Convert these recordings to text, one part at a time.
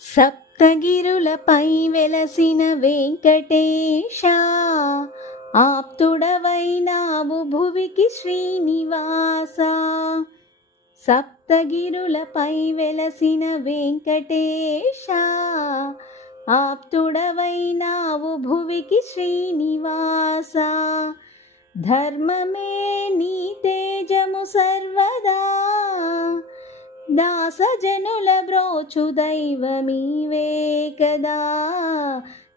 సప్తగిరులపై వెలసిన వెంకటేశ ఆప్తుడవైనావు భువికి శ్రీనివాస. సప్తగిరులపై వెలసిన వెంకటేశ ఆప్తుడవైనావు భువికి శ్రీనివాస. ధర్మమే నీ తేజము సర్వదా. దాసజనుల బ్రోచు దైవమీవే కదా.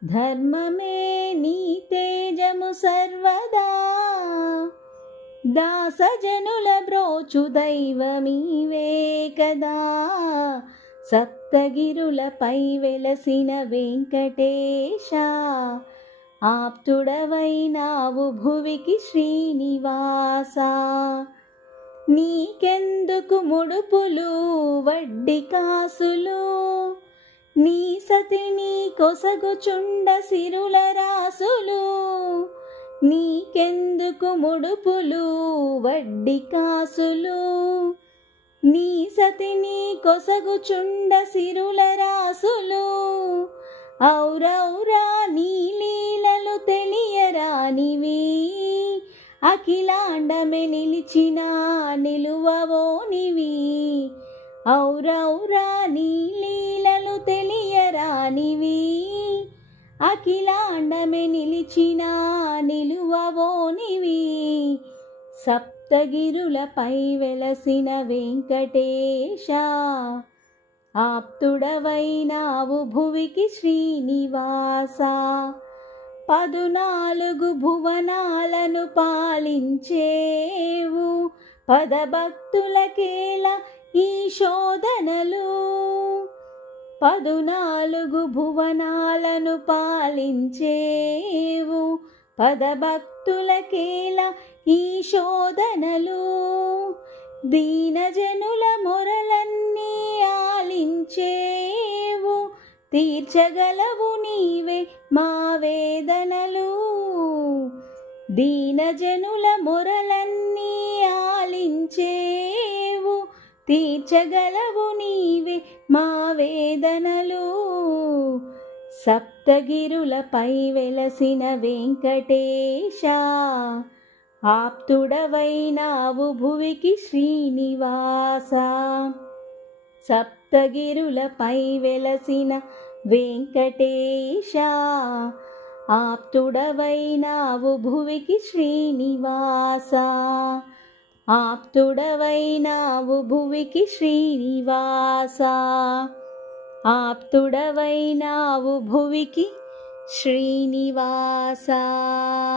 ధర్మమే నీ తేజము సర్వదా. దాసజనుల బ్రోచు దైవమీవే కదా. సప్తగిరులపై వెలసిన వెంకటేశ ఆప్తుడవైనావు భువికి శ్రీనివాస. నీకెందుకు ముడుపులు వడ్డీ కాసులు? నీ సతిని కొసగుచుండ సిరుల రాసులు. నీకెందుకు ముడుపులు వడ్డీ కాసులు? నీ సతిని కొసగుచుండ సిరుల రాసులు. ఔరౌరా నీ లీలలు తెలి అఖిలాండమే నిలిచిన నిలువవోనివి ఔరౌరా నీ లీలలు తెలియరానివి అఖిలాండమే నిలిచిన నిలువవోనివి సప్తగిరులపై వెలసిన వెంకటేశ ఆప్తుడవైనావు భువికి శ్రీనివాస. పదునాలుగు భువనాలను పాలించేవు పదభక్తులకేల ఈ శోధనలు. పదునాలుగు భువనాలను పాలించేవు పదభక్తులకేల ఈ శోధనలు. దీనజనుల మొరలన్నీ తీర్చగలవు నీవే మా వేదనలు. దీనజనుల మొరలన్నీ ఆలించేవు. తీర్చగలవు నీవే మా వేదనలు. సప్తగిరులపై వెలసిన వెంకటేశ ఆప్తుడవైనావు భువికి శ్రీనివాస. సప్తగిరులపై వెలసిన వెంకటేశ ఆప్తుడవైనావు భువికి శ్రీనివాస ఆప్తుడవైనావు భువికి శ్రీనివాస ఆప్తుడవైనావు భువికి శ్రీనివాస.